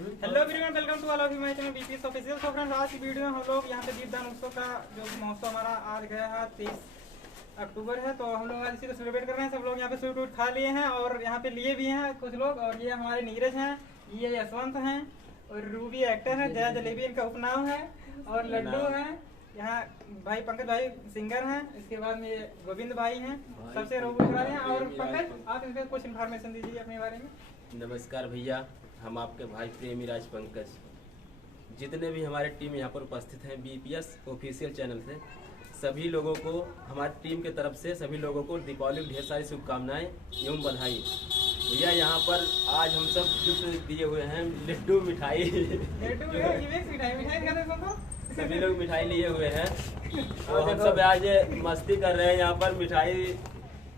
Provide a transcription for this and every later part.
Hello everyone, welcome to all of my channel BPS official. So friends, आज की video में हम लोग यहाँ पे दीपदान उत्सव का जो महोत्सव हमारा आज गया है 23 अक्टूबर है, तो हम लोग आज इसी को सेलिब्रेट कर रहे हैं। सब लोग यहाँ पे स्वीट वूट खा लिए हैं और यहाँ पे लिए भी हैं कुछ लोग। और ये हमारे नीरज हैं, ये यशवंत हैं और रूबी एक्टर है, जया जलेबी इनका उपनाम है और लड्डू हैं। यहाँ भाई पंकज भाई सिंगर हैं, इसके बाद में ये गोविंद भाई हैं, सबसे रोबोट वाले हैं। और पंकज, आप इनके कुछ इन्फॉर्मेशन दीजिए अपने बारे में। नमस्कार भैया, हम आपके भाई प्रेमी राज पंकज। जितने भी हमारे टीम यहाँ पर उपस्थित हैं बीपीएस ऑफिशियल चैनल से, सभी लोगों को हमारी टीम के तरफ से सभी लोगों को दीपावली की ढेर सारी शुभकामनाएं एवं बधाई। भैया यहाँ पर आज हम सब गिफ्ट दिए हुए हैं, लड्डू मिठाई सभी लोग मिठाई लिए हुए हैं और हम सब आज मस्ती कर रहे हैं। यहाँ पर मिठाई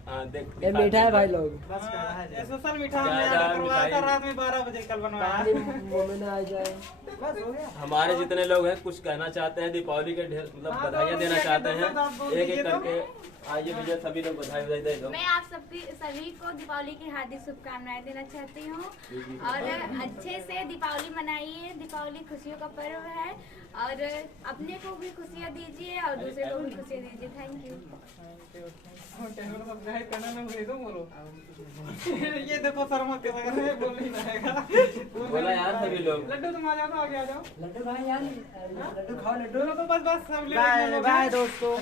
मीठा है भाई लोग, स्पेशल मीठा हमने यहाँ करवाया था रात में 12 बजे कल बनवाया। आ जाए बस हो गया। हमारे जितने लोग हैं कुछ कहना चाहते हैं, दीपावली के ढेर मतलब बधाइयाँ देना चाहते हैं, एक एक करके आइए भैया सभी लोग बधाई दे दो। मैं आप सभी को दीपावली की हार्दिक शुभकामनाएं देना चाहती हूँ और अच्छे से दीपावली मनाइए। दीपावली खुशियों का पर्व है और अपने को भी खुशियाँ दीजिए और दूसरे को भी खुशियाँ दीजिए। Thank you. ये देखो शर्मा के बोल नहीं रहेगा। बोला यार सभी लोग। लड्डू तुम आ जाओ, तो आगे आ जाओ। लड्डू भाई यार, लड्डू खाओ, लड्डू। तो बस सब बाय बाय दोस्तों।